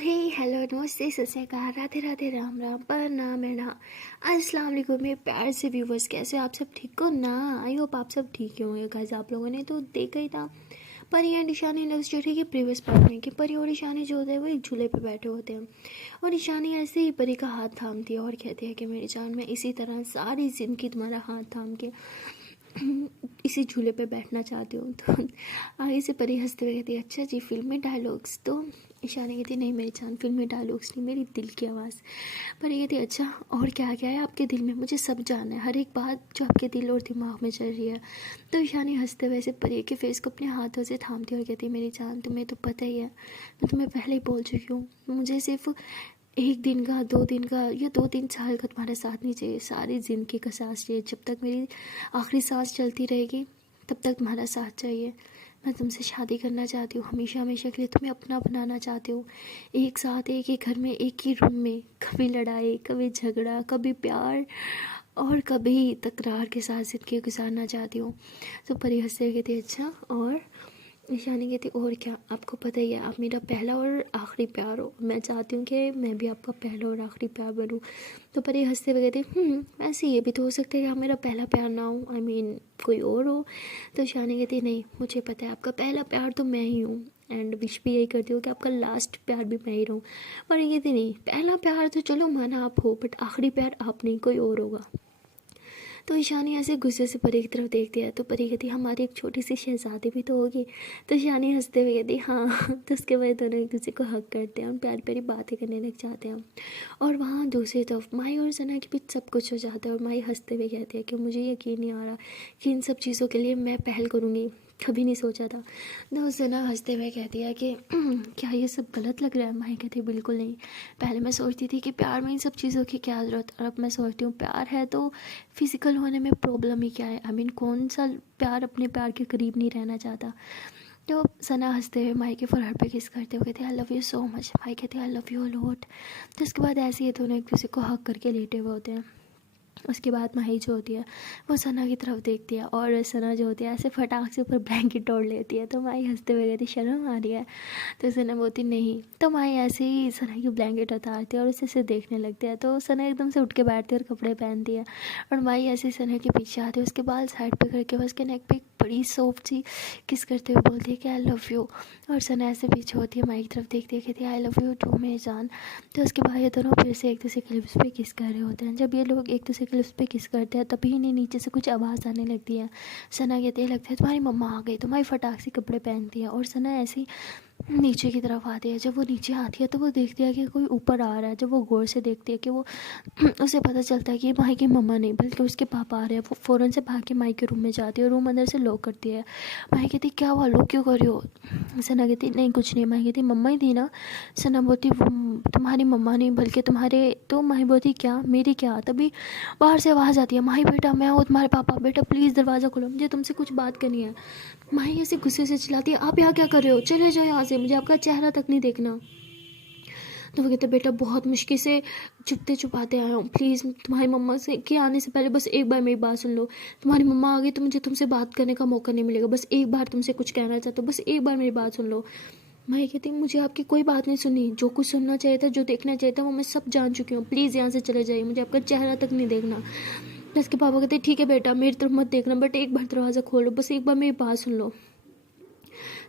हे hello नमस्ते सत श्री अकाल राधे राधे राम राम प्रणाम है ना। अस्सलाम वालेकुम मेरे प्यार से व्यूवर्स, कैसे हो आप सब? ठीक हो ना? आई होप आप सब ठीक ही होंगे। गाइस आप लोगों ने तो देखा ही था परी एंड ईशानी लव स्टोरी के प्रीवियस पार्ट में कि परी और ईशानी जो होते हैं वो एक झूले पे बैठे होते हैं और ईशानी ऐसे ही परी का हाथ थामती है और कहती है कि मेरी जान, मैं इसी तरह सारी जिंदगी तुम्हारा हाथ थाम के इसी झूले पे बैठना चाहती हूँ। तो आगे से परी हंसते हुए कहती है अच्छा जी फिल्मी डायलॉग्स। तो ईशानी कहती है नहीं मेरी जान, फिल्मी डायलॉग्स नहीं, मेरी दिल की आवाज़। परी कहती है अच्छा और क्या क्या है आपके दिल में, मुझे सब जानना है, हर एक बात जो आपके दिल और दिमाग में चल रही है। तो ईशानी हंसते हुए ऐसे परी के फेस को अपने हाथों से थामती और कहती है मेरी जान, तुम्हें तो पता ही है, मैं तुम्हें पहले ही बोल चुकी हूँ, मुझे सिर्फ एक दिन का, 2 दिन का या 2-3 साल का तुम्हारा साथ नहीं चाहिए, सारी ज़िंदगी का साथ चाहिए। जब तक मेरी आखिरी सांस चलती रहेगी तब तक तुम्हारा साथ चाहिए। मैं तुमसे शादी करना चाहती हूँ, हमेशा हमेशा के लिए तुम्हें अपना बनाना चाहती हूँ। एक साथ एक ही घर में, एक ही रूम में, कभी लड़ाई, कभी झगड़ा, कभी प्यार और कभी तकरार के साथ ज़िंदगी गुजारना चाहती हूँ। तो परी हंसते कहती है अच्छा और? ईशानी कहती और क्या, आपको पता ही है आप मेरा पहला और आखिरी प्यार हो, मैं चाहती हूँ कि मैं भी आपका पहला और आखिरी प्यार बनूँ। तो परी हंसते हुए कहती ऐसे ये भी तो हो सकता है कि आप मेरा पहला प्यार ना हो, आई मीन कोई और हो। तो ईशानी कहती नहीं, मुझे पता है आपका पहला प्यार तो मैं ही हूँ एंड विश भी यही करती हूँ कि आपका लास्ट प्यार भी मैं ही रहूँ। पर ये कहती नहीं, पहला प्यार तो चलो माना आप हो, बट आखिरी प्यार आप नहीं, कोई और होगा। तो ईशानी ऐसे गुस्से से परी की तरफ देखती है। तो परी कहती हमारी एक छोटी सी शहजादी भी तो होगी। तो ईशानी हंसते हुए कहती हाँ। तो उसके बाद दोनों एक दूसरे को हक करते हैं और प्यारी प्यारी बातें करने लग जाते हैं। और वहाँ दूसरी तरफ माही और सना के बीच सब कुछ हो जाता है और माही हंसते हुए कहती है कि मुझे यकीन नहीं आ रहा कि इन सब चीज़ों के लिए मैं पहल करूँगी, कभी नहीं सोचा था। तो सना हंसते हुए कहती है कि क्या ये सब गलत लग रहा है? माही कहती है बिल्कुल नहीं, पहले मैं सोचती थी कि प्यार में इन सब चीज़ों की क्या ज़रूरत, और अब मैं सोचती हूँ प्यार है तो फिज़िकल होने में प्रॉब्लम ही क्या है। आई मीन कौन सा प्यार अपने प्यार के करीब नहीं रहना चाहता। तो सना हंसते हुए माई के फरहर पे किस करते हुए कहते हैं I love you so much. माई कहते हैं आई लव यू लॉट। तो उसके बाद ऐसे ही दोनों एक दूसरे को हक करके लेटे हुए होते हैं। उसके बाद माही जो होती है वो सना की तरफ देखती है और सना जो होती है ऐसे फटाक से ऊपर ब्लैंकेट ओढ़ लेती है। तो माही हंसते हुए कहती शर्म आ रही है? तो सना बोलती नहीं। तो माही ऐसे ही सना की ब्लैंकेट उतारती है और उसे देखने लगती है। तो सना एकदम से उठ के बैठती है और कपड़े पहनती है और माही ऐसे सना के पीछे आती है, उसके बाल साइड पे करके उसके नेक पे बड़ी सॉफ्ट सी किस करते हुए बोलती है कि आई लव यू। और सना ऐसे पीछे होती है, माही की तरफ देखती है, कहती है आई लव यू टू मेरी जान। तो उसके बाद ये दोनों फिर से एक दूसरे के लिप्स पे किस कर रहे होते हैं। जब ये लोग एक दूसरे के लिप्स पे किस करते हैं तभी इन्हें नीचे से कुछ आवाज़ आने लगती है। सना कहती है लगता है तुम्हारी मम्मा आ गई। तुम्हारी फटाक से कपड़े पहनती है और सना ऐसे ही नीचे की तरफ आती है। जब वो नीचे आती है तो वो देखती है कि कोई ऊपर आ रहा है। जब वो गौर से देखती है कि वो उसे पता चलता है कि माही की मम्मा नहीं बल्कि उसके पापा आ रहे हैं। वो फ़ौरन से भाग के माही के रूम में जाती है और रूम अंदर से लॉक करती है। माही कहती क्या हुआ, लॉक क्यों कर रही हो? सना कहती नहीं कुछ नहीं। माही कहती मम्मा ही थी ना। सना बोलती वो तुम्हारी मम्मा नहीं बल्कि तुम्हारे। तो माही बोलती क्या मेरी क्या? तभी बाहर से आवाज़ आती है माही बेटा मैं हूँ तुम्हारे पापा, बेटा प्लीज़ दरवाज़ा खोलो, मुझे तुमसे कुछ बात करनी है। माही ऐसे गुस्से से चिल्लाती है आप यहाँ क्या कर रहे हो, चले जाओ यहाँ से, मुझे आपका चेहरा तक नहीं देखना। तो वो कहते बेटा बहुत मुश्किल से छुपते छुपाते आया हूँ, प्लीज़ तुम्हारी मम्मा से के आने से पहले बस एक बार मेरी बात सुन लो। तुम्हारी मम्मा आ गई तो मुझे तुमसे बात करने का मौका नहीं मिलेगा, बस एक बार तुमसे कुछ कहना चाहता हूँ, बस एक बार मेरी बात सुन लो। माही कहती मुझे आपकी कोई बात नहीं सुनी, जो कुछ सुनना चाहिए था, जो देखना चाहिए था वो मैं सब जान चुकी हूँ, प्लीज़ यहाँ से चले जाइए, मुझे आपका चेहरा तक नहीं देखना। इसके पापा कहते ठीक है बेटा मेरी तरफ मत देखना, बट एक बार दरवाज़ा खोलो, बस एक बार मेरी बात सुन लो।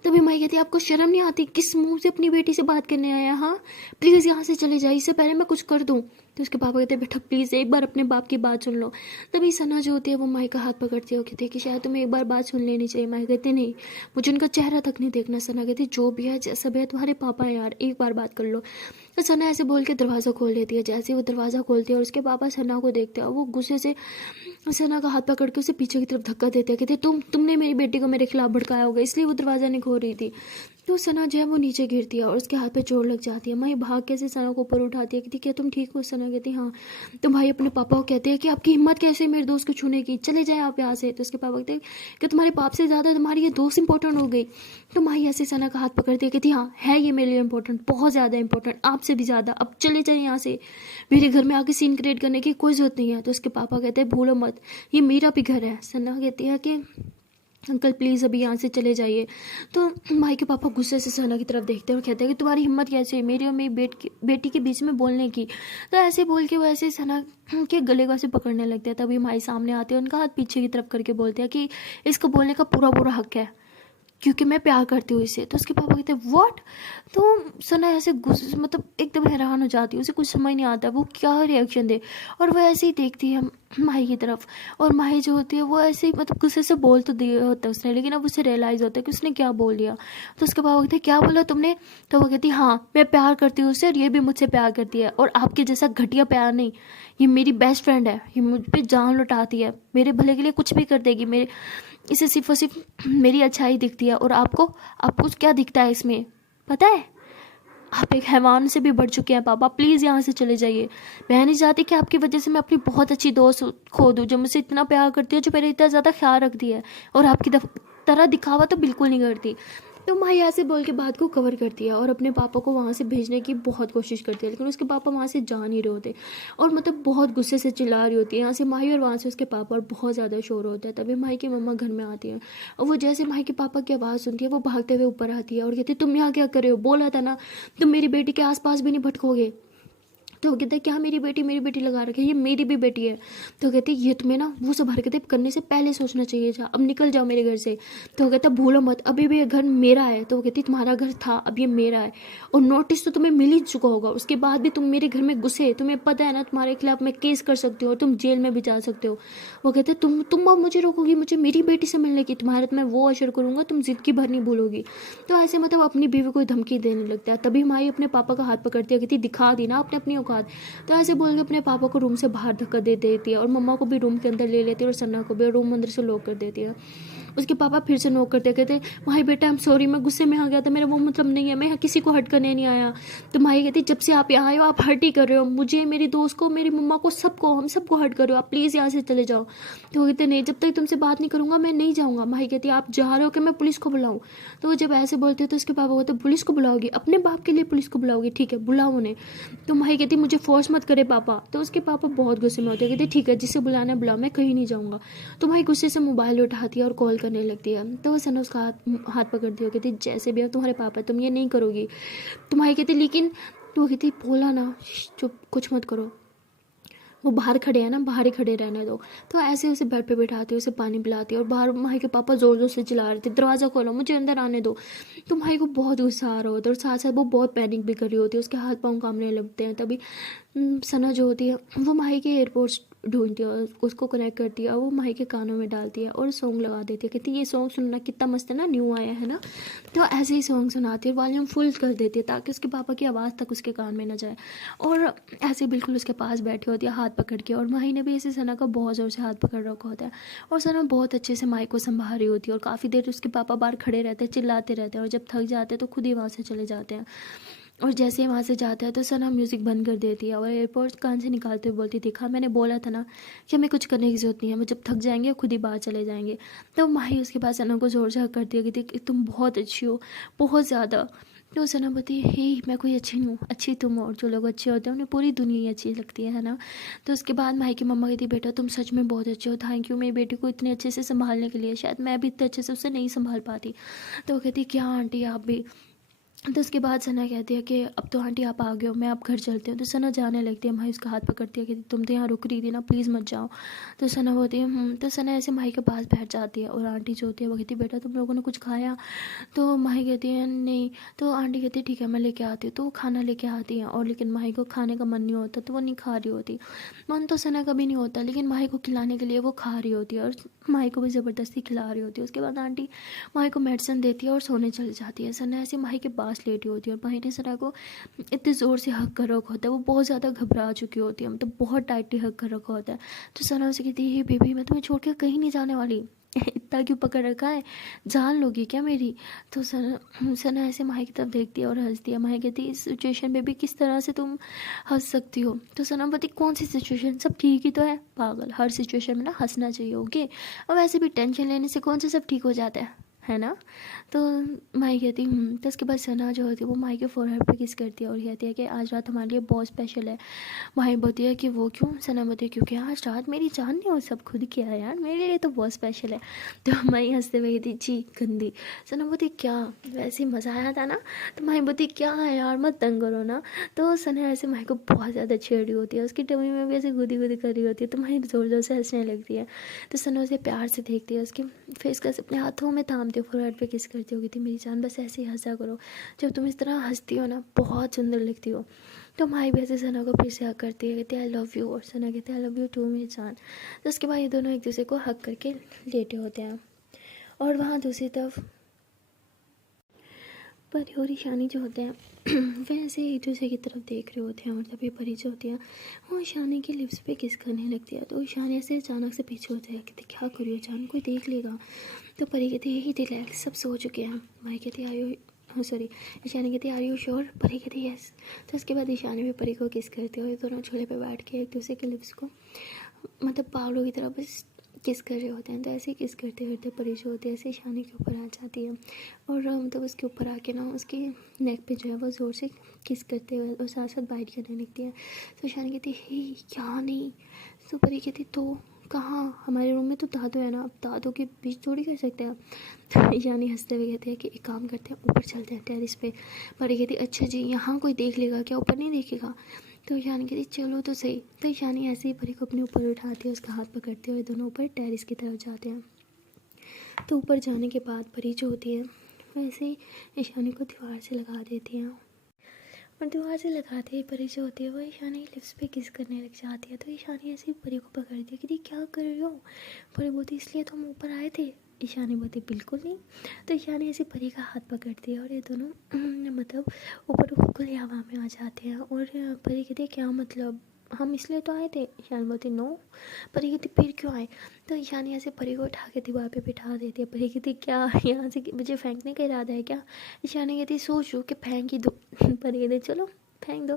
तभी माई कहती आपको शर्म नहीं आती, किस मुंह से अपनी बेटी से बात करने आया? हाँ प्लीज़ यहाँ से चले जाइए, इससे पहले मैं कुछ कर दूँ। तो उसके पापा कहते बेटा प्लीज़ एक बार अपने बाप की बात सुन लो। तभी सना जो होती है वो माई का हाथ पकड़ती है, कहती है कि शायद तुम्हें एक बार बात सुन लेनी चाहिए। माई कहती नहीं मुझे उनका चेहरा तक नहीं देखना। सना कहती जो भी है जैसा भी है तुम्हारे पापा है यार, एक बार बात कर लो। तो सना ऐसे बोल के दरवाज़ा खोल लेती है। जैसे वो दरवाज़ा खोलती है और उसके पापा सना को देखते हैं, वो गुस्से से सना का हाथ पकड़ के उसे पीछे की तरफ धक्का देते हैं, कहते तुमने मेरी बेटी को मेरे खिलाफ भड़काया होगा इसलिए वो दरवाज़ा नहीं खोल रही थी। तो सना जो है वो नीचे गिरती है और उसके हाथ पे चोट लग जाती है। माही भाग के से सना को ऊपर उठाती है, कहती क्या तुम ठीक हो? सना कहती हाँ। तो भाई अपने पापा को कहते हैं कि आपकी हिम्मत कैसे मेरे दोस्त को छूने की, चले जाए आप यहाँ से। तो उसके पापा कहते हैं कि तुम्हारे बाप से ज़्यादा तुम्हारी ये दोस्त इंपॉर्टेंट हो गई। तो माही ऐसे सना का हाथ पकड़ती है, कहती हाँ है ये मेरे लिए इंपॉर्टेंट, बहुत ज़्यादा इंपॉर्टेंट, आपसे भी ज़्यादा, अब चले जाए यहाँ से, मेरे घर में आके सीन क्रिएट करने की कोई ज़रूरत नहीं है। तो उसके पापा कहते हैं भूलो मत ये मेरा भी घर है। सना कहती है कि अंकल प्लीज़ अभी यहाँ से चले जाइए। तो माई के पापा गुस्से से सना की तरफ देखते हैं और कहते हैं कि तुम्हारी हिम्मत कैसे है मेरी और मेरी बेटी के बीच में बोलने की। तो ऐसे बोल के वो ऐसे सना के गले को ऐसे पकड़ने लगते हैं। तभी माई सामने आते हैं, उनका हाथ पीछे की तरफ करके बोलते हैं कि इसको बोलने का पूरा पूरा हक है क्योंकि मैं प्यार करती हूँ इससे। तो उसके पापा कहते हैं व्हाट। तो सना ऐसे गुस्से मतलब एकदम हैरान हो जाती है, उसे कुछ समझ नहीं आता वो क्या रिएक्शन दे। और वह ऐसे ही देखती है माही की तरफ, और माही जो होती है वो ऐसे ही मतलब गुस्से से बोल तो दिया होता है उसने, लेकिन अब उसे रियलाइज़ होता है कि उसने क्या बोल दिया। तो उसके पापा कहते हैं क्या बोला तुमने। तो वो कहती है हाँ मैं प्यार करती हूँ उससे और ये भी मुझसे प्यार करती है, और आपके जैसा घटिया प्यार नहीं, ये मेरी बेस्ट फ्रेंड है, ये मुझ पर जान लुटाती है, मेरे भले के लिए कुछ भी कर देगी, मेरे इसे सिर्फ और सिर्फ मेरी अच्छाई दिखती है। और आपको आपको क्या दिखता है इसमें पता है, आप एक हैवान से भी बढ़ चुके हैं पापा, प्लीज़ यहाँ से चले जाइए। मैं नहीं चाहती कि आपकी वजह से मैं अपनी बहुत अच्छी दोस्त खो दूँ जो मुझसे इतना प्यार करती है, जो मेरा इतना ज़्यादा ख्याल रखती है, और आपकी तरह दिखावा तो बिल्कुल नहीं करती। तो माही ऐसे बोल के बात को कवर करती है और अपने पापा को वहाँ से भेजने की बहुत कोशिश करती है, लेकिन उसके पापा वहाँ से जा नहीं रहे होते और मतलब बहुत गुस्से से चिल्ला रही होती है यहाँ से माही और वहाँ से उसके पापा, और बहुत ज़्यादा शोर होता है। तभी माही की मम्मा घर में आती है और वो जैसे माही के पापा की आवाज़ सुनती है वो भागते हुए ऊपर आती है और कहती है तुम यहाँ क्या कर रहे हो, बोला था ना तुम मेरी बेटी के आसपास भी नहीं भटकोगे। तो वो कहते हैं क्या मेरी बेटी लगा रखी है, ये मेरी भी बेटी है। तो कहते ये तुम्हें ना वो सब हरकतें करने से पहले सोचना चाहिए था, अब निकल जाओ मेरे घर से। तो वो कहता भूलो मत अभी भी ये घर मेरा है। तो वो कहती तुम्हारा घर था अब ये मेरा है, और नोटिस तो तुम्हें मिल ही चुका होगा, उसके बाद भी तुम मेरे घर में घुसे, तुम्हें पता है ना तुम्हारे खिलाफ मैं केस कर सकती हूँ और तुम जेल में भी जा सकते हो। वो कहते तुम अब मुझे रोकोगी मुझे मेरी बेटी से मिलने की, तुम्हारे तो मैं वो अशर करूँगा तुम जिंदगी भर नहीं भूलोगी। तो ऐसे मतलब अपनी बीवी को धमकी देने लगता है। तभी माई अपने पापा का हाथ पकड़ती है, कहती दिखा दी ना अपने अपनी औकात। तो ऐसे बोल के अपने पापा को रूम से बाहर धक्का दे देती है और मम्मा को भी रूम के अंदर ले लेती है और सन्ना को भी, और रूम अंदर से लॉक कर देती है। उसके पापा फिर से नोक करते कहते माही बेटा आई एम सॉरी, मैं गुस्से में आ गया था, मेरा वो मतलब नहीं है, मैं यहाँ किसी को हर्ट करने नहीं आया। तो माही कहती जब से आप यहाँ आए हो आप हर्ट ही कर रहे हो मुझे, मेरी दोस्त को, मेरी मम्मा को, सबको, हम सबको हर्ट कर रहे हो, आप प्लीज़ यहाँ से चले जाओ। तो वो कहते नहीं जब तक तुमसे बात नहीं करूँगा मैं नहीं जाऊँगा। माही कहती आप जा रहे हो कि मैं पुलिस को बुलाऊँ। तो वो जब ऐसे बोलते तो उसके पापा कहते पुलिस को बुलाओगी, अपने बाप के लिए पुलिस को बुलाओगी, ठीक है बुलाओ उन्हें। तो माही कहती मुझे फोर्स मत करे पापा। तो उसके पापा बहुत गुस्से में होते हैं, कहते ठीक है जिससे बुलाना है बुलाओ, मैं कहीं नहीं जाऊँगा। तो माही गुस्से से मोबाइल उठाती है और कॉल करने लगती है। तो वो सना उसका हाथ पकड़ती है, कहती जैसे भी हो तुम्हारे पापा, तुम ये नहीं करोगी। तुम्हारी कहती लेकिन, तो वो कहती बोला ना चुप कुछ मत करो, वो बाहर खड़े हैं ना बाहर ही खड़े रहने दो। तो ऐसे उसे बेड पे बैठाती है, उसे पानी पिलाती है, और बाहर माही के पापा जोर जोर से चिल्ला रहे थे दरवाज़ा खोलो मुझे अंदर आने दो। तो माही को बहुत गुस्सा आ रहा होता है और साथ साथ वो बहुत पैनिक भी कर रही होती है, उसके हाथ पाँव कांपने लगते हैं। तभी सना जो होती है वो माही के एयरपोर्ट्स ढूंढती है और उसको कनेक्ट करती है, वो माही के कानों में डालती है और सॉन्ग लगा देती है, कहती है ये सॉन्ग सुनना कितना मस्त है ना, न्यू आया है ना। तो ऐसे ही सॉन्ग सुनाती है, वॉल्यूम फुल कर देती है ताकि उसके पापा की आवाज़ तक उसके कान में ना जाए, और ऐसे बिल्कुल उसके पास बैठी होती है हाथ पकड़ के। और माही ने भी ऐसे सना का बहुत ज़ोर से हाथ पकड़ रखा होता है और सना बहुत अच्छे से माही को संभाल रही होती है, और काफ़ी देर उसके पापा बाहर खड़े रहते हैं चिल्लाते रहते हैं, और जब थक जाते हैं तो खुद ही वहाँ से चले जाते हैं। और जैसे ही वहाँ से जाता है तो सना म्यूज़िक बंद कर देती है और एयरपोर्ट कान से निकालते हुए बोलती देखा मैंने बोला था ना कि हमें कुछ करने की ज़रूरत नहीं है, हम जब थक जाएंगे खुद ही बाहर चले जाएंगे। तो माही उसके पास सना को जोर से हक करती है कि तुम बहुत अच्छी हो बहुत ज़्यादा। तो सना बोलती है हे मैं कोई अच्छी नहीं हूँ, अच्छी तुम हो, और जो लोग अच्छे होते हैं उन्हें पूरी दुनिया ही अच्छी लगती है ना। तो उसके बाद माही की मम्मा कहती बेटा तुम सच में बहुत अच्छे हो, थैंक यू मेरी बेटी को इतने अच्छे से संभालने के लिए, शायद मैं भी इतने अच्छे से उसे नहीं संभाल पाती। तो वो कहती क्या आंटी आप भी। तो उसके बाद सना कहती है कि अब तो आंटी आप आ गए हो मैं अब घर चलती हूँ। तो सना जाने लगती है, माही उसका हाथ पकड़ती है कि तुम तो यहाँ रुक रही थी ना प्लीज़ मत जाओ। तो सना बोलती है तो सना ऐसे माही के पास बैठ जाती है, और आंटी जो होती है वो कहती है बेटा तुम लोगों ने कुछ खाया। तो माही कहती है नहीं। तो आंटी कहती है ठीक है मैं लेके आती हूँ। तो वो खाना लेके आती है, और लेकिन माही को खाने का मन नहीं होता तो वो नहीं खा रही होती। मन तो सना का भी नहीं होता, लेकिन माही को खिलाने के लिए वो खा रही होती है और माही को भी ज़बरदस्ती खिला रही होती है। उसके बाद आंटी माही को मेडिसिन देती है और सोने चली जाती है। सना ऐसे माही के पास लेटी होती है और माही ने सना को इतने ज़ोर से हक कर रखा होता है, वो बहुत ज़्यादा घबरा चुकी होती है, मतलब बहुत टाइटली हक कर रखा होता है। तो सना उसे कहती है बेबी मैं तुम्हें छोड़ के कहीं नहीं जाने वाली, इतना क्यों पकड़ रखा है, जान लोगी क्या मेरी। तो सना ऐसे माही की तरफ देखती है और हंसती है। माही कहती है इस सिचुएशन में भी किस तरह से तुम हंस सकती हो। तो सना बोलती कौन सी सिचुएशन, सब ठीक ही तो है पागल, हर सिचुएशन में ना हंसना चाहिए ओके। और वैसे भी टेंशन लेने से कौन सा सब ठीक हो जाता है। है ना। तो माही कहती तो उसके बाद सना जो होती है वो माही के फोरहेड पे किस करती है और कहती है कि आज रात हमारे लिए बहुत स्पेशल है। माही बोलती है कि वो क्यों। सना बोलती है क्योंकि आज रात मेरी जान ने वो सब खुद किया है यार, मेरे लिए तो बहुत स्पेशल है। तो माही हंसते हुए कहती छी गंदी। सना बोलती क्या वैसे ही मज़ा आया था ना। तो माही बोलती क्या है यार मत तंग करो ना। तो सना ऐसे माही को बहुत ज़्यादा छेड़ रही होती है, उसकी टमी में भी ऐसे गुदी गुदी कर रही होती है। तो माही ज़ोर ज़ोर से हंसने लगती है। तो सना उसे प्यार से देखती है, उसके फेस का अपने हाथों में थामती हो, फोरहेड पे किस करती होगी थी मेरी जान बस ऐसे ही हंसा करो, जब तुम इस तरह हंसती हो ना बहुत सुंदर लगती हो। तो माही भी ऐसे सना को फिर से हक करती है, कहती है आई लव यू, और सना कहती है आई लव यू टू मेरी जान। तो उसके बाद ये दोनों एक दूसरे को हक करके लेटे होते हैं। और वहाँ दूसरी तरफ परी और ईशानी जो होते हैं वे ऐसे एक दूसरे की तरफ देख रहे होते हैं, और तभी परी जो होती है वो ईशानी की लिप्स पे किस करने लगती है। तो ईशानी ऐसे अचानक से पीछे होता है, कहती क्या करिए जान कोई देख लेगा। तो परी कहती यही रिलैक्स सब सो चुके हैं। माई कहती आयु सॉरी ईशानी कहती आर यू श्योर। परी कहती यस। तो उसके बाद ईशानी भी परी को किस करते हुए दोनों झूले पे बैठ के एक दूसरे के लिप्स को मतलब पागलों की तरह बस किस कर रहे होते हैं। तो ऐसे ही किस करते करते परी जो होती है ऐसे ईशानी के ऊपर आ जाती है, और मतलब उसके ऊपर आके ना उसके नेक पे जो है वो ज़ोर से किस करते हुए और साथ साथ बाइट करने लगती है। तो ईशानी कहती है हे क्या नहीं। तो परी कहती तो कहाँ, हमारे रूम में तो दादू है ना, अब दादू के बीच थोड़ी कर सकते हैं। तो ईशानी हंसते हुए कहते हैं कि एक काम करते हैं ऊपर चलते हैं टेरिस पे। परी कहती अच्छा जी यहाँ कोई देख लेगा क्या, ऊपर नहीं देखेगा। तो ईशानी कहती चलो तो सही। तो ईशानी ऐसे ही परी को अपने ऊपर उठाती है, उसका हाथ पकड़ते हुए दोनों ऊपर टेरिस की तरफ जाते हैं। तो ऊपर जाने के बाद परी जो होती है वैसे ही ईशानी को दीवार से लगा देती है, और दीवार से लगाते ही परी जो होती है वो ईशानी की लिप्स पे किस करने लग जाती है। तो ईशानी ऐसे ही परी को पकड़ती है कि क्या कर रही हो। परी बोलती इसलिए तो हम ऊपर आए थे। ईशानी बोलती बिल्कुल नहीं। तो ईशानी ऐसे परी का हाथ पकड़ती है और ये दोनों मतलब ऊपर खुली हवा में आ जाते हैं। और परी कहती है क्या मतलब हम इसलिए तो आए थे। ईशानी बोलती नो। परी कहती फिर क्यों आए। तो ईशानी ऐसे परी को उठा के दीवार पे बिठा देती है। परी कहती क्या यहाँ से मुझे फेंकने का इरादा है क्या। ईशानी कहती सोचो कि फेंक ही दो। परी कहती चलो फेंक दो।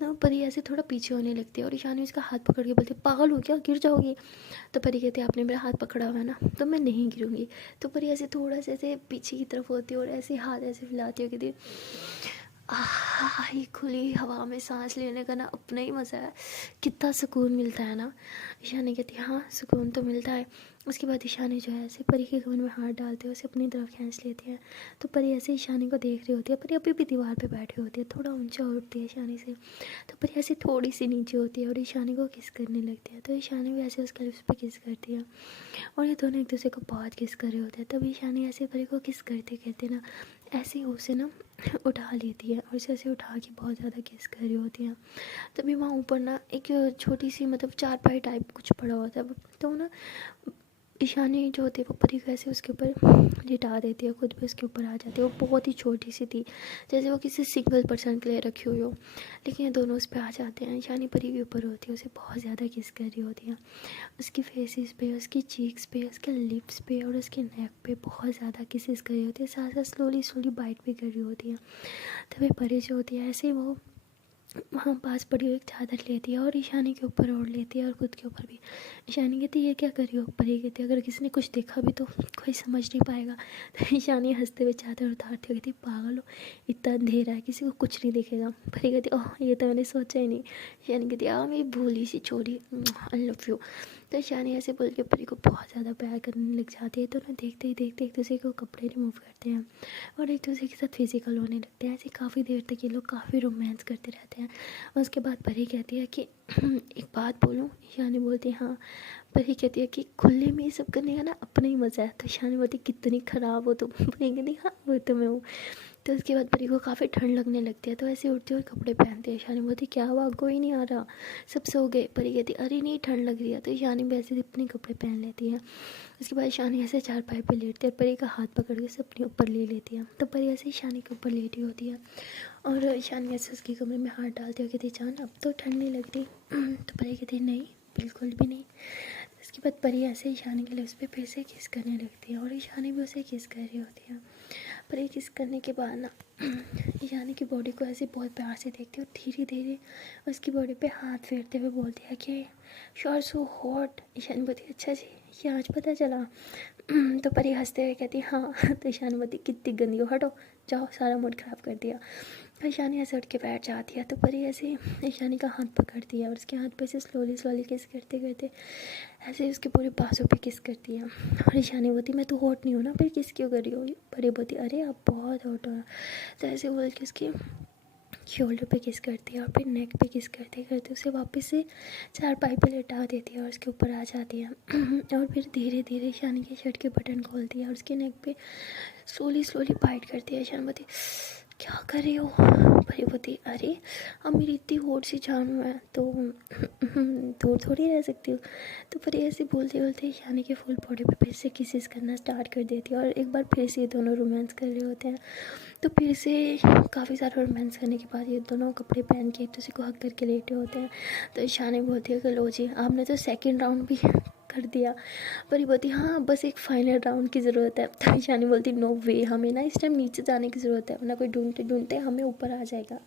तो परी ऐसे थोड़ा पीछे होने लगती है और ईशानी उसका हाथ पकड़ के बोलती पागल हो क्या गिर जाओगी। तो परी कहती आपने मेरा हाथ पकड़ा हुआ है ना तो मैं नहीं गिरूंगी। तो परी ऐसे थोड़ा सा ऐसे पीछे की तरफ होती है और ऐसे हाथ ऐसे फैलाती है, कहती ये खुली हवा में सांस लेने का ना अपना ही मज़ा है, कितना सुकून मिलता है ना। ईशानी कहती हाँ सुकून तो मिलता है। उसके बाद ईशानी जो है ऐसे परी के कमर में हाथ डालते हुए उसे अपनी तरफ खींच लेती है। तो परी ऐसे ईशानी को देख रही होती है, परी अभी भी दीवार पे बैठी होती है, थोड़ा ऊंचा उठती है ईशानी से। तो परी ऐसे थोड़ी सी नीचे होती है और ईशानी को किस करने लगती है। तो ईशानी भी ऐसे उसके लिप्स पे किस करती है और ये दोनों एक दूसरे को बहुत किस कर रहे होते हैं। तब ईशानी ऐसे परी को किस करते करते ना ऐसे ही उसे ना उठा लेती है और उसे ऐसे उठा के बहुत ज़्यादा किस कर रही होती है। तभी वहाँ ऊपर ना एक छोटी सी मतलब चारपाई टाइप कुछ पड़ा हुआ था। तो ना ईशानी जो होती है वो परी को ऐसे उसके ऊपर लिटा देती है, खुद भी उसके ऊपर आ जाती है। वो बहुत ही छोटी सी थी, जैसे वो किसी सिंगल पर्सन के लिए रखी हुई हो, लेकिन ये दोनों उस पर आ जाते हैं। ईशानी परी के ऊपर होती है, उसे बहुत ज़्यादा किस कर रही होती है, उसकी फेसेस पे, उसकी चीक्स पे, उसके लिप्स पे और उसके नेक पे बहुत ज़्यादा किसेस कर रही होती है। साथ साथ स्लोली स्लोली बाइट भी कर रही होती है। तभी परी जो होती है ऐसे ही वो वहाँ पास पड़ी हुई एक चादर लेती है और ईशानी के ऊपर ओढ़ लेती है और खुद के ऊपर भी। ईशानी कहती है ये क्या कर रही हो। परी कहती है अगर किसी ने कुछ देखा भी तो कोई समझ नहीं पाएगा। तो ईशानी हंसते हुए चादर उतारती हुई कहती पागल हो, इतना अंधेरा है किसी को कुछ नहीं दिखेगा। परी कहती ओह ये तो मैंने सोचा ही नहीं। ईशानी कहती मेरी भोली सी छोड़ी, आई लव यू। तो ईशानी ऐसे बोल के परी को बहुत ज़्यादा प्यार करने लग जाती है। तो उन्हें देखते ही देखते एक दूसरे को कपड़े रिमूव करते हैं और एक दूसरे के साथ फिजिकल होने लगते हैं। ऐसे काफ़ी देर तक ये लोग काफ़ी रोमांस करते रहते हैं। और उसके बाद परी कहती है कि एक बात बोलूं। ईशानी बोलती है हाँ। परी कहती है कि खुले में ये सब करने का ना अपना ही मज़ा है। तो ईशानी बोलती कितनी ख़राब हो तुम। परी कहती हाँ वो तो मैं हूँ। तो उसके बाद परी को काफ़ी ठंड लगने लगती है, तो ऐसे उठती और कपड़े पहनती है। ईशानी बोलती क्या हुआ कोई नहीं आ रहा, सब सो गए। परी कहती अरे नहीं ठंड लग रही है। तो ईशानी भी ऐसे अपने कपड़े पहन लेती है। उसके बाद ईशानी ऐसे चारपाई पे लेटती है और परी का हाथ पकड़ के उसे अपने ऊपर ले लेती है। तो परी ऐसे ईशानी के ऊपर लेटी होती है और ईशानी ऐसे उसकी कमरे में हाथ डालती है, कहती जान अब तो ठंड नहीं लगती। तो परी कहती नहीं बिल्कुल भी नहीं। उसके बाद परी ऐसे ईशानी के लिप्स पे फिर से किस करने लगती है और ईशानी भी उसे किस कर रही होती है। पर ये किस करने के बाद ना ईशानी की बॉडी को ऐसे बहुत प्यार से देखती है और धीरे धीरे उसकी बॉडी पे हाथ फेरते हुए बोलती है कि you are so hot. Ishani बोलती है अच्छा जी ये आज पता चला। तो परी हंसते हुए कहती हाँ। तो ईशानी बोलती कितनी गंदी हो, हटो जाओ, सारा मूड ख़राब कर दिया। तो ईशानी ऐसे उठ के बैठ जाती है। तो परी ऐसे ईशानी का हाथ पकड़ती है और उसके हाथ पे से स्लोली स्लोली किस करते करते ऐसे उसके पूरे बाजू पे किस करती है। और ईशानी बोलती मैं तो हॉट नहीं हूँ ना, फिर किस क्यों कर रही हो। परी बोलती अरे आप बहुत हॉट हो। तो ऐसे बोल के उसकी शोल्डर पे किस करती है और फिर नेक पे किस करते करते उसे वापस से चारपाई पे लेटा देती है और उसके ऊपर आ जाती है। और फिर धीरे धीरे ईशानी के शर्ट के बटन खोलती है और उसके नेक पे स्लोली स्लोली बाइट करती है। ईशानी बोलती क्या कर रही हो। परी बोलती अरे अब मेरी इतनी होड़ सी जानू है तो दूर थोड़ी रह सकती हूँ। तो परी ऐसे बोलते बोलते ईशानी के फुल बॉडी पे फिर से किसेस करना स्टार्ट कर देती है और एक बार फिर से ये दोनों रोमांस कर रहे होते हैं। तो फिर से काफ़ी सारा रोमांस करने के बाद ये दोनों कपड़े पहन के एक दूसरे को हक करके लेटे होते हैं। तो ईशानी बोलती है कि लो जी आपने तो सेकंड राउंड भी कर दिया। पर ये बोलती हाँ बस एक फाइनल राउंड की ज़रूरत है। तो ईशानी बोलती नो वे, हमें ना इस टाइम नीचे जाने की ज़रूरत है वरना कोई ढूंढते ढूंढते हमें ऊपर आ जाएगा।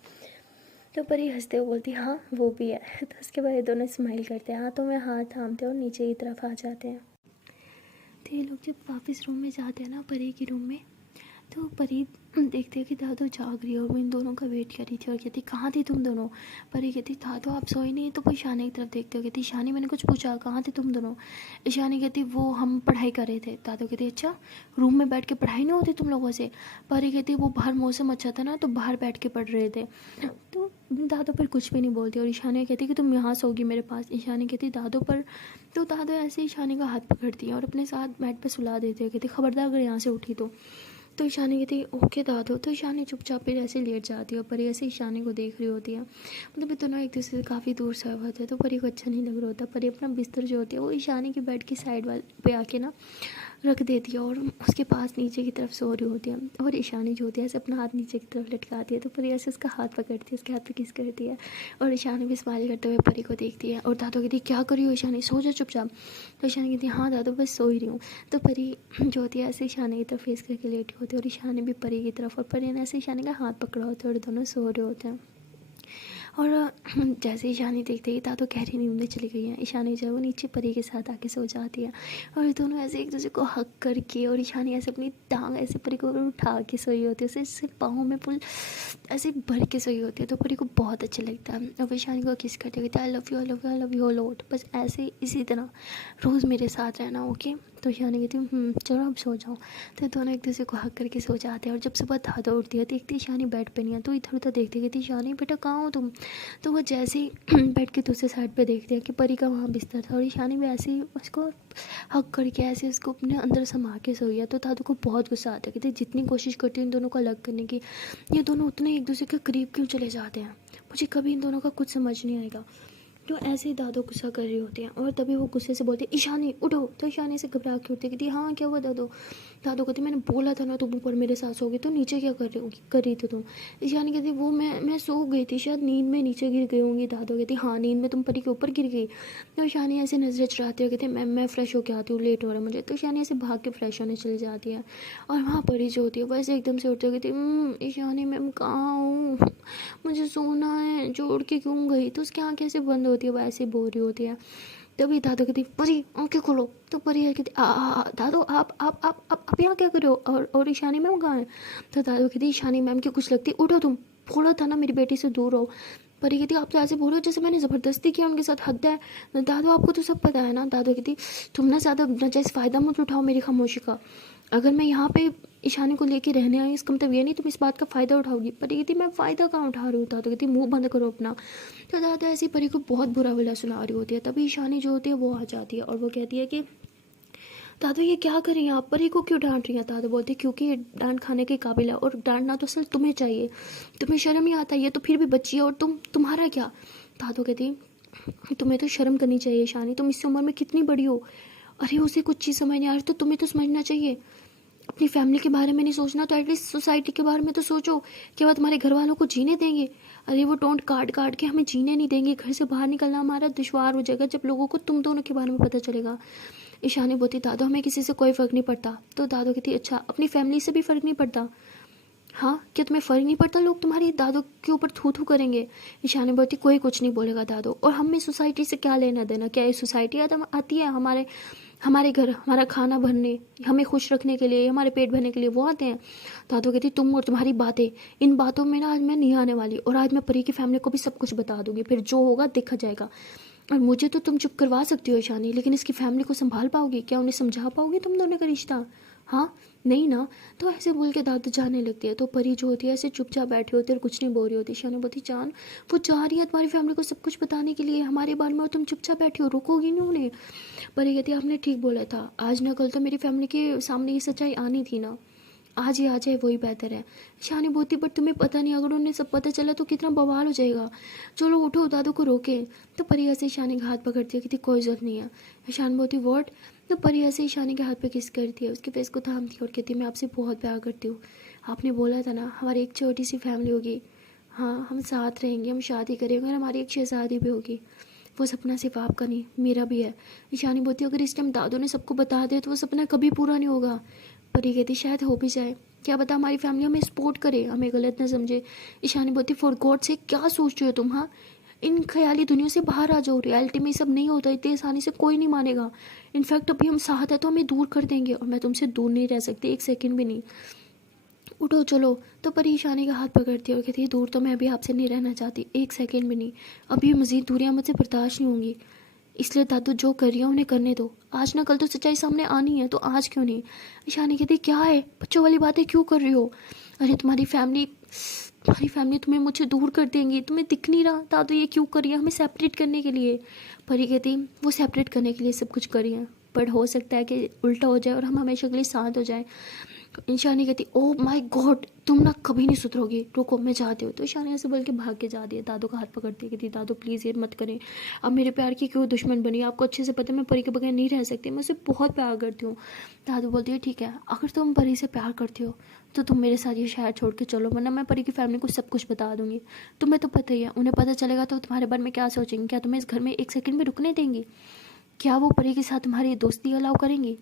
तो परी हंसते हुए बोलती हाँ वो भी है। तो उसके बाद ये दोनों स्माइल करते हैं, हाथों में हाथ थामते हैं और नीचे की तरफ आ जाते हैं। तो ये लोग जब वापस रूम में जाते हैं ना परी के रूम में, तो परी देखते हैं कि दादू जाग रही है और वो इन दोनों का वेट कर रही थी और कहती कहाँ थी तुम दोनों। परी कहती दादू आप सोए नहीं। तो वो ईशानी की तरफ देखते हो कहती ईशानी मैंने कुछ पूछा कहाँ थे तुम दोनों। ईशानी कहती वो हम पढ़ाई कर रहे थे। दादू कहती अच्छा रूम में बैठ के पढ़ाई नहीं होती तुम लोगों से। परी कहती वो बाहर मौसम अच्छा था ना तो बाहर बैठ के पढ़ रहे थे। तो दादू पर कुछ भी नहीं बोलती और ईशानी कहती कि तुम यहाँ सोगी मेरे पास। ईशानी कहती दादू पर। तो दादू ऐसे ईशानी का हाथ पकड़ती है और अपने साथ बेड पर सुला देती है। कहती खबरदार अगर यहाँ से उठी तो ईशानी कहती ओके दादू। तो ईशानी चुपचाप फिर ऐसे लेट जाती है और परी ऐसे ईशानी को देख रही होती है। मतलब ये दोनों एक दूसरे से काफ़ी दूर से होते हैं तो परी को अच्छा नहीं लग रहा होता। परी अपना बिस्तर जो होती है वो ईशानी की बेड की साइड वाले पे आके ना रख देती है और उसके पास नीचे की तरफ सो रही होती है। और ईशानी जो होती है ऐसे अपना हाथ नीचे की तरफ लटकाती है। तो परी ऐसे उसका हाथ पकड़ती है, उसके हाथ पे किस करती है और ईशानी भी स्माइल करते हुए परी को देखती है। और दादू कहती क्या करी हो ईशानी, सो जा चुपचाप। तो ईशानी कहती है हाँ दादू बस सो ही रही हूँ। तो परी जो होती है ऐसे ईशानी की तरफ फेस करके लेटी होती है और ईशानी भी परी की तरफ, और परी ने ऐसे ईशानी का हाथ पकड़ा होता है और दोनों सो रहे होते हैं। और जैसे ईशानी देखते ही दादू गहरी नींद में चली गई है। ईशानी जो है वो नीचे परी के साथ आके सो जाती है और ये दोनों ऐसे एक दूसरे को हक करके, और ईशानी ऐसे अपनी टांग ऐसे परी को उठा के सोई होती है, उससे पाँव में फुल ऐसे भर के सोई होती है। तो परी को बहुत अच्छा लगता है और ईशानी को किस करते कहते आई love you I love you I love you lot, बस ऐसे इसी तरह रोज़ मेरे साथ रहना ओके। तो ईशानी कहती हूँ चलो अब सो जाओ। तो दोनों एक दूसरे को हक करके सो जाते हैं। और जब सुबह दादू उठती है देखती ईशानी बेड पे नहीं है तो इधर उधर देखती कहती ईशानी बेटा कहाँ हो तुम। तो वो जैसे ही बेड के दूसरे साइड पे देखते हैं कि परी का वहाँ बिस्तर था और ईशानी भी ऐसे ही उसको हक करके ऐसे उसको अपने अंदर समा के सोई है। तो दादू को बहुत गुस्सा आता है, कहते जितनी कोशिश करती हूँ इन दोनों को अलग करने की ये दोनों उतने एक दूसरे के करीब क्यों चले जाते हैं, मुझे कभी इन दोनों का कुछ समझ नहीं आएगा। तो ऐसे ही दादू गुस्सा कर रही होती हैं और तभी वो गुस्से से बोलती ईशानी उठो। तो ईशानी से घबरा के उठती कहती हाँ क्या हुआ दादू। दादू कहती मैंने बोला था ना तुम ऊपर मेरे साथ सोगी, तो नीचे क्या कर रही थी तुम। ईशानी कहती वो मैं सो गई थी, शायद नींद में नीचे गिर गई होंगी। दादू कहती हाँ नींद में तुम परी के ऊपर गिर गई। तो ईशानी ऐसे नजरें चढ़ाती है कहती मैं फ्रेश होकर आती हूँ, लेट हो रहा है मुझे। तो ईशानी ऐसे भाग के फ्रेश होने चली जाती है और वहाँ परी जो होती है वो ऐसे एकदम से उठती है कहती ईशानी मैम कहाँ हूँ, मुझे सोना है, जोड़ के क्यों गई। तो उसकी आँखें ऐसे बंद होती है, वो ऐसे बोल रही होती है। तभी दादू कहती परी आँखें खोलो। तो परी कहती दादू आप यहाँ क्या कर रहे हो, और ईशानी मैम कहाँ है। तो दादू कहती ईशानी मैम की कुछ लगती, उठो तुम, बोला था ना मेरी बेटी से दूर रहो। परी कहती आप तो ऐसे बोल रहे हो जैसे मैंने ज़बरदस्ती किया उनके साथ, हद है। दादू आपको तो सब पता है ना। दादू कहती तुम ना ज़्यादा नाजायज़ फ़ायदा मत उठाओ मेरी खामोशी का, अगर मैं यहाँ पे ईशानी को लेके रहने आई इसका मतलब ये नहीं तुम इस बात का फ़ायदा उठाओगी। परी कहती मैं फ़ायदा कहाँ उठा रही हूँ। दादू कहती मुंह बंद करो अपना। तो दादा ऐसी परी को बहुत बुरा भला सुना रही होती है। तभी ईशानी जो होती है वो आ जाती है और वो कहती है कि दादू ये क्या कर रही हैं आप, परी को क्यों डांट रही हैं। दादू बोलती क्योंकि ये डांट खाने के काबिल है और डांटना तो सिर्फ तुम्हें चाहिए, तुम्हें शर्म ही आता है, ये तो फिर भी बच्ची है और तुम्हारा क्या। दादू कहती तुम्हें तो शर्म करनी चाहिए ईशानी, तुम इस उम्र में कितनी बड़ी हो। अरे उसे कुछ चीज़ समझ नहीं आ रही तो तुम्हें तो समझना चाहिए, अपनी फैमिली के बारे में नहीं सोचना तो एटलीस्ट सोसाइटी के बारे में तो सोचो, क्या बात तुम्हारे घर वालों को जीने देंगे। अरे वो टोंट काट काट के हमें जीने नहीं देंगे, घर से बाहर निकलना हमारा दुश्वार हो जाएगा जब लोगों को तुम दोनों के बारे में पता चलेगा। ईशानी बोलती दादू हमें किसी से कोई फ़र्क नहीं पड़ता। तो दादू कहती अच्छा अपनी फैमिली से भी फ़र्क नहीं पड़ता? हाँ क्या तुम्हें फ़र्क नहीं पड़ता लोग तुम्हारी दादू के ऊपर थू थू करेंगे? ईशानी बोलती कोई कुछ नहीं बोलेगा दादू, और हमें सोसाइटी से क्या लेना देना? क्या ये सोसाइटी आती है हमारे घर हमारा खाना भरने, हमें खुश रखने के लिए, हमारे पेट भरने के लिए वो आते हैं? दादू कहती तुम और तुम्हारी बातें, इन बातों में ना आज मैं नहीं आने वाली, और आज मैं परी की फैमिली को भी सब कुछ बता दूंगी, फिर जो होगा देखा जाएगा। और मुझे तो तुम चुप करवा सकती हो ईशानी, लेकिन इसकी फैमिली को संभाल पाओगी क्या? उन्हें समझा पाओगी तुम दोनों का रिश्ता? हाँ नहीं ना। तो ऐसे बोल के दादू जाने लगती है। तो परी जो होती है ऐसे चुपचाप बैठी होती है और कुछ नहीं बोल रही होती। ईशानी बोलती जान वो जा रही है तुम्हारी फैमिली को सब कुछ बताने के लिए हमारे बारे में, और तुम चुपचाप बैठी हो, रोकोगी नहीं उन्हें? परी कहती आपने ठीक बोला था, आज ना कल तो मेरी फैमिली के सामने ये सच्चाई आनी थी ना, आज ही आ जाए वही बेहतर है। ईशानी बोलती बट तुम्हें पता नहीं अगर उन्हें सब पता चला तो कितना बवाल हो जाएगा, चलो उठो दादू को रोके। तो परी ऐसे ईशानी का हाथ पकड़ती है, कहती कोई ज़रूरत नहीं है। ईशान बोलती वॉट? तो परी ऐसे ईशानी के हाथ पे किस करती है, उसके फेस को थामती है और कहती मैं आपसे बहुत प्यार करती हूँ, आपने बोला था ना हमारी एक छोटी सी फैमिली होगी, हाँ हम साथ रहेंगे, हम शादी करेंगे और हमारी एक शहजादी भी होगी। वो सपना सिर्फ आपका नहीं मेरा भी है। ईशानी बोलती अगर इस टाइम दादू ने सबको बता दिया तो वो सपना कभी पूरा नहीं होगा। परी कहती शायद हो भी जाए, क्या पता हमारी फैमिली हमें सपोर्ट करे, हमें गलत ना समझे। ईशानी बोलती फॉर गॉड से क्या सोच रहे हो तुम? हाँ इन ख्याली दुनिया से बाहर आ जाओ, रियलिटी में सब नहीं होता, इतनी आसानी से कोई नहीं मानेगा। इनफैक्ट अभी हम साथ हैं तो हमें दूर कर देंगे, और मैं तुमसे दूर नहीं रह सकती एक सेकंड भी नहीं, उठो चलो। तो परी ईशानी का हाथ पकड़ती है और कहती है दूर तो मैं अभी आपसे नहीं रहना चाहती एक सेकंड भी नहीं, अभी मज़ीद दूरियां मुझसे बर्दाश्त नहीं होंगी, इसलिए दादू जो कर रही है उन्हें करने दो, आज ना कल तो सच्चाई सामने आनी है, तो आज क्यों नहीं? ईशानी कहती क्या है बच्चों वाली बातें क्यों कर रही हो? अरे तुम्हारी फैमिली तुम्हें मुझे दूर कर देंगी, तुम्हें दिख नहीं रहा दादू ये क्यों कर रही है हमें सेपरेट करने के लिए? परी कहती वो सेपरेट करने के लिए सब कुछ कर रही है, बट हो सकता है कि उल्टा हो जाए और हम हमेशा के लिए साथ हो जाए। ईशानी कहती ओ माय गॉड तुम ना कभी नहीं सुधरोगी, रुको मैं जाती हूँ। तो ईशानी ऐसे बोल के भाग के जाती है, दादू का हाथ पकड़ती है, कहती दादू प्लीज़ ये मत करें, अब मेरे प्यार की क्यों दुश्मन बनी? आपको अच्छे से पता है मैं परी के बगैर नहीं रह सकती, मैं उसे बहुत प्यार करती हूँ। दादू बोलती है ठीक है अगर तुम परी से प्यार करती हो तो तुम मेरे साथ ये शहर छोड़ के चलो, वरना मैं परी की फैमिली को सब कुछ बता दूंगी। तुम्हें तो पता ही है उन्हें पता चलेगा तो तुम्हारे बारे में क्या सोचेंगे? क्या तुम्हें इस घर में एक सेकंड में रुकने देंगी? क्या वो परी के साथ तुम्हारी दोस्ती अलाउ करेंगी?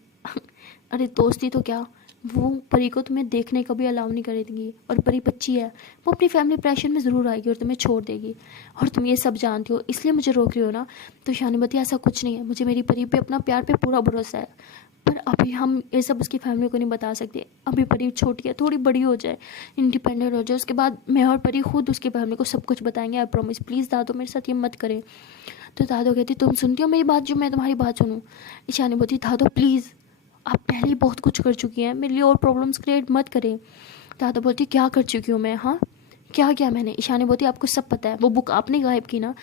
अरे दोस्ती तो क्या, वो परी को तुम्हें देखने का भी अलाउ नहीं करेगी, और परी बच्ची है, वो अपनी फैमिली प्रेशर में ज़रूर आएगी और तुम्हें छोड़ देगी, और तुम ये सब जानती हो इसलिए मुझे रोक रही हो ना? तो शानुमति ऐसा कुछ नहीं है, मुझे मेरी परी पे अपना प्यार पे पूरा भरोसा है, पर अभी हम ये सब उसकी फैमिली को नहीं बता सकते। अभी परी छोटी है, थोड़ी बड़ी हो जाए, इंडिपेंडेंट हो जाए, उसके बाद मैं और परी खुद उसकी फैमिली को सब कुछ बताएंगे, आई प्रॉमिस। प्लीज़ दादू मेरे साथ ये मत करें। तो दादू कहती तुम सुनती हो मेरी बात जो मैं तुम्हारी बात सुनूं? ईशानी बोलती दादू प्लीज़ आप पहले ही बहुत कुछ कर चुकी हैं, मेरे लिए और प्रॉब्लम्स क्रिएट मत करें। दादा बोलती क्या कर चुकी हूँ मैं? हाँ क्या क्या मैंने? ईशानी बोलती आपको सब पता है, वो बुक आपने गायब की ना?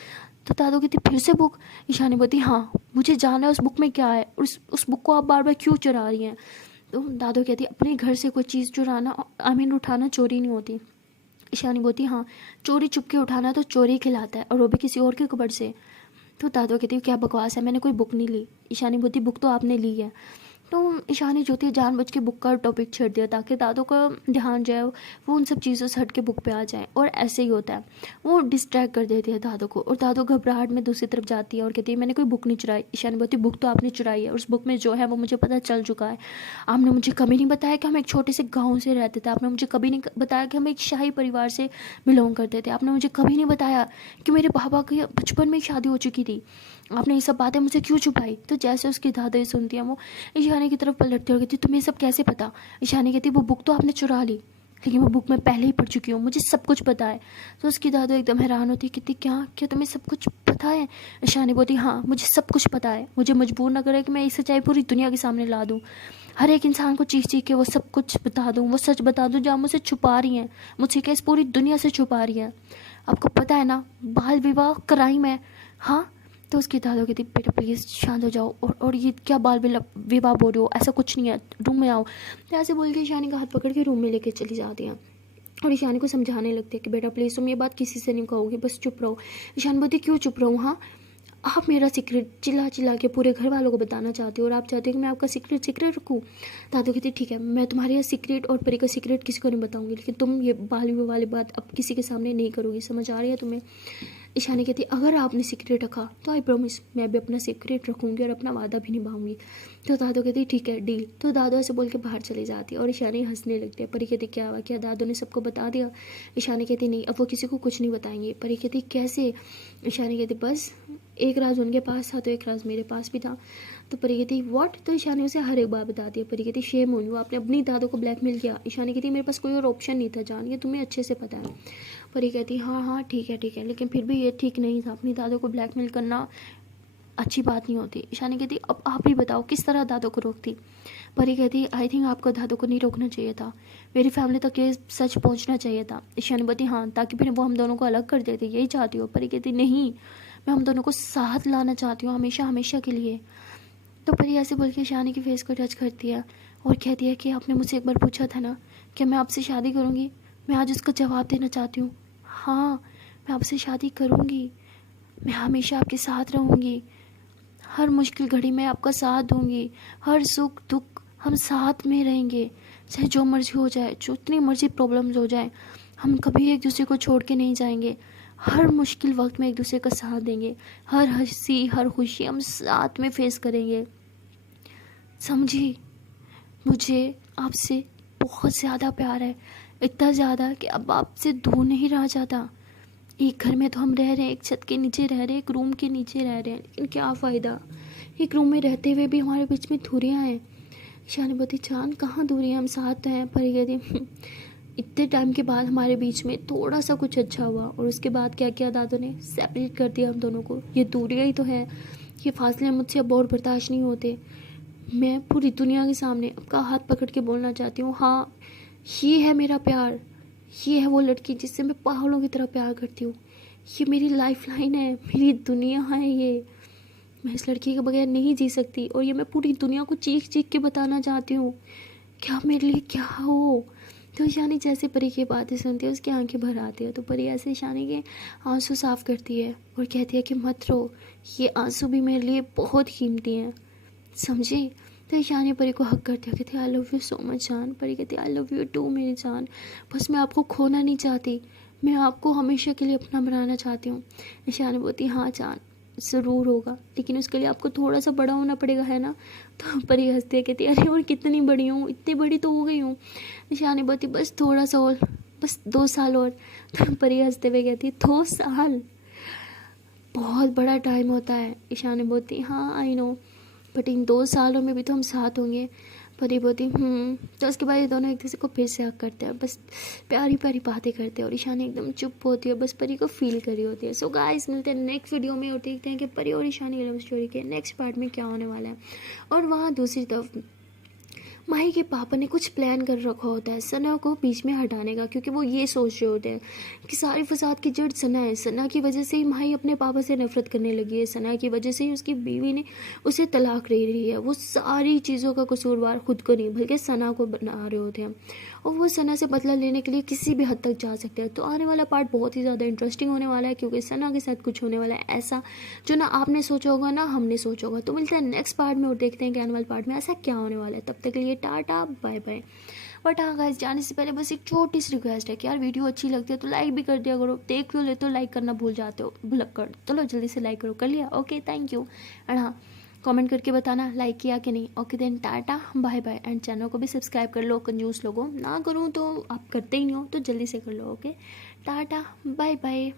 तो दादू कहती फिर से बुक? ईशानी बोलती हाँ मुझे जानना है उस बुक में क्या है, उस बुक को आप बार बार क्यों चुरा रही हैं? तो दादू कहती अपने घर से कोई चीज़ चुराना उठाना चोरी नहीं होती। ईशानी बोलती हाँ चोरी चुपके उठाना तो चोरी खिलाता है, और वो भी किसी और के कब्र से। तो दादू कहती क्या बकवास है, मैंने कोई बुक नहीं ली। ईशानी बोलती बुक तो आपने ली है। तो ईशानी जो थी जानबूझ के बुक का टॉपिक छेड़ दिया ताकि दादू का ध्यान जो है वो उन सब चीज़ों से हट के बुक पे आ जाए, और ऐसे ही होता है, वो डिस्ट्रैक्ट कर देती है दादू को, और दादू घबराहट में दूसरी तरफ जाती है और कहती है मैंने कोई बुक नहीं चुराई। ईशानी बोलती बुक तो आपने चुराई है, उस बुक में जो है वो मुझे पता चल चुका है, आपने मुझे कभी नहीं बताया कि हम एक छोटे से गाँव से रहते थे, आपने मुझे कभी नहीं बताया कि हम एक शाही परिवार से बिलोंग करते थे, आपने मुझे कभी नहीं बताया कि मेरे पापा की बचपन में ही शादी हो चुकी थी, आपने ये सब बातें मुझे क्यों छुपाई? तो जैसे उसकी दादा सुनती है वो ईशानी की तरफ पलटती और कहती तुम्हें सब कैसे पता? ईशानी कहती वो बुक तो आपने चुरा ली, लेकिन वो बुक मैं पहले ही पढ़ चुकी हूँ, मुझे सब कुछ पता है। तो उसकी दादा एकदम हैरान होती है, कहती क्या क्या तुम्हें सब कुछ पता है? ईशानी बोलती हाँ मुझे सब कुछ पता है, मुझे मजबूर ना करे कि मैं ये सच्चाई पूरी दुनिया के सामने ला दूँ, हर एक इंसान को चीख चीख के वो सब कुछ बता दूँ, वो सच बता दूँ जो आप मुझसे छुपा रही हैं, मुझसे क्या इस पूरी दुनिया से छुपा रही है। आपको पता है ना बाल विवाह क्राइम है। हाँ तो उसकी दादा कहती बेटा प्लीज़ शांत हो जाओ, और ये क्या बाल विवाह बोल रहे हो, ऐसा कुछ नहीं है, रूम में आओ। तो ऐसे बोल के ईशानी का हाथ पकड़ के रूम में लेके चली जाती हैं, और ईशानी को समझाने लगती है कि बेटा प्लीज़ तुम ये बात किसी से नहीं कहोगी, बस चुप रहो। ईशानी बोलती क्यों चुप रहूँ? हाँ आप मेरा सीक्रेट चिल्ला चिल्ला के पूरे घर वालों को बताना चाहती हो, और आप चाहते हो कि मैं आपका सीक्रेट रखूँ? दादू कहती ठीक है मैं तुम्हारे सीक्रेट और परी का सीक्रेट किसी को नहीं बताऊँगी, लेकिन तुम ये बाल विवाह वाली बात अब किसी के सामने नहीं करोगी, समझ आ रही है तुम्हें? ईशानी कहती अगर आपने सीक्रेट रखा तो आई प्रॉमिस मैं भी अपना सीक्रेट रखूँगी और अपना वादा भी निभाऊंगी। तो दादू कहती ठीक है डील। तो दादू ऐसे बोल के बाहर चली जाती है और ईशानी हंसने लगती है। परी कहती क्या हुआ, क्या दादू ने सबको बता दिया? ईशानी कहती नहीं, अब वो किसी को कुछ नहीं बताएंगे। परी कहती कैसे? ईशानी कहती बस एक राज उनके पास था तो एक राज मेरे पास भी था। तो परी कहती व्हाट? तो ईशानी उसे हर एक बात बता दी। परी कहती शेम ऑन यू, आपने अपनी दादू को ब्लैकमेल किया। ईशानी कहती मेरे पास कोई और ऑप्शन नहीं था जान, ये तुम्हें अच्छे से पता है। परी कहती हाँ हाँ ठीक है लेकिन फिर भी ये ठीक नहीं था, अपनी दादू को ब्लैकमेल करना अच्छी बात नहीं होती। ईशानी कहती अब आप ही बताओ किस तरह दादू को रोकती? परी कहती आई थिंक आपको दादू को नहीं रोकना चाहिए था, मेरी फैमिली तक ये सच पहुंचना चाहिए था। ईशानी कहती हाँ ताकि फिर वो हम दोनों को अलग कर देते, यही चाहती हो? परी कहती नहीं, मैं हम दोनों को साथ लाना चाहती हूँ हमेशा हमेशा के लिए। तो परी ऐसे बोल के ईशानी के फेस को टच करती है और कहती है कि आपने मुझसे एक बार पूछा था ना कि मैं आपसे शादी करूँगी, मैं आज उसका जवाब देना चाहती हूँ। हाँ मैं आपसे शादी करूँगी, मैं हमेशा आपके साथ रहूँगी, हर मुश्किल घड़ी में आपका साथ दूँगी, हर सुख दुख हम साथ में रहेंगे, चाहे जो मर्जी हो जाए, जो इतनी मर्जी प्रॉब्लम्स हो जाए, हम कभी एक दूसरे को छोड़ के नहीं जाएंगे, हर मुश्किल वक्त में एक दूसरे का साथ देंगे, हर हंसी हर खुशी हम साथ में फेस करेंगे, समझी? मुझे आपसे बहुत ज़्यादा प्यार है, इतना ज़्यादा कि अब आपसे दूर नहीं रहा जाता। एक घर में तो हम रह रहे हैं, एक छत के नीचे रह रहे हैं, एक रूम के नीचे रह रहे हैं, लेकिन क्या फ़ायदा, एक रूम में रहते हुए भी हमारे बीच में दूरियां हैं। ईशानी बोती चांद कहाँ दूरियां, हम साथ हैं। परी कहती इतने टाइम के बाद हमारे बीच में थोड़ा सा कुछ अच्छा हुआ और उसके बाद क्या किया दादू ने, सेपरेट कर दिया हम दोनों को। ये दूरियां ही तो है, ये फासले मुझसे अब और बर्दाश्त नहीं होते। मैं पूरी दुनिया के सामने आपका हाथ पकड़ के बोलना चाहती हूँ, हाँ ये है मेरा प्यार, ये है वो लड़की जिससे मैं पागलों की तरह प्यार करती हूँ, ये मेरी लाइफ लाइन है, मेरी दुनिया है ये, मैं इस लड़की के बगैर नहीं जी सकती और ये मैं पूरी दुनिया को चीख चीख के बताना चाहती हूँ कि आप मेरे लिए क्या हो। तो ईशानी जैसे परी की बातें सुनती है उसकी आंखें भर आती है। तो परी ऐसे ईशानी के आंसू साफ करती है और कहती है कि मत रो, ये आंसू भी मेरे लिए बहुत कीमती हैं, समझी? तो ईशानी परी को हक करती है, कहती आई लव यू सो मच जान। परी कहती आई लव यू टू मेरी जान, बस मैं आपको खोना नहीं चाहती, मैं आपको हमेशा के लिए अपना बनाना चाहती हूँ। ईशानी बोलती हाँ जान ज़रूर होगा, लेकिन उसके लिए आपको थोड़ा सा बड़ा होना पड़ेगा, है ना? तो परी हंसती है, कहती अरे और कितनी बड़ी हूँ, इतनी बड़ी तो हो गई हूँ। ईशानी बोलती बस थोड़ा सा और, बस 2 साल और। तो परी हंसते हुए कहती 2 साल बहुत बड़ा टाइम होता है। ईशानी बोलती हाँ आई नो, बट इन 2 सालों में भी तो हम साथ होंगे। परी बोलती तो उसके बाद ये दोनों एक दूसरे को फिर से हक करते हैं, बस प्यारी प्यारी बातें करते हैं और ईशानी एकदम चुप होती है, बस परी को फील करी होती है। सो गाइस मिलते हैं नेक्स्ट वीडियो में और देखते हैं कि परी और ईशानी लव स्टोरी के नेक्स्ट पार्ट में क्या होने वाला है। और वहाँ दूसरी तरफ माही के पापा ने कुछ प्लान कर रखा होता है सना को बीच में हटाने का, क्योंकि वो ये सोच रहे होते हैं कि सारे फसाद की जड़ सना है, सना की वजह से ही माही अपने पापा से नफरत करने लगी है, सना की वजह से ही उसकी बीवी ने उसे तलाक दे रही है। वो सारी चीज़ों का कसूरवार खुद को नहीं बल्कि सना को बना रहे होते हैं और वो सना से बदला लेने के लिए किसी भी हद तक जा सकते हैं। तो आने वाला पार्ट बहुत ही ज़्यादा इंटरेस्टिंग होने वाला है, क्योंकि सना के साथ कुछ होने वाला है ऐसा जो ना आपने सोचा होगा ना हमने सोचा होगा। तो मिलते हैं नेक्स्ट पार्ट में और देखते हैं कि आने वाले पार्ट में ऐसा क्या होने वाला है। तब तक के लिए टाटा बाय बाय। बट हाँ गाइस जाने से पहले बस एक छोटी सी रिक्वेस्ट है कि यार वीडियो अच्छी लगती है तो लाइक भी कर दिया करो, देख लो ले तो लाइक करना भूल जाते हो, भूल कर चलो जल्दी से लाइक करो, कर लिया? Okay thank you. एंड हाँ कमेंट करके बताना लाइक किया कि नहीं। Okay then tata bye bye. And channel को भी सब्सक्राइब कर लो, कंजूस लोगों, ना करूँ तो आप करते ही नहीं हो तो जल्दी से कर लो। Okay tata bye bye.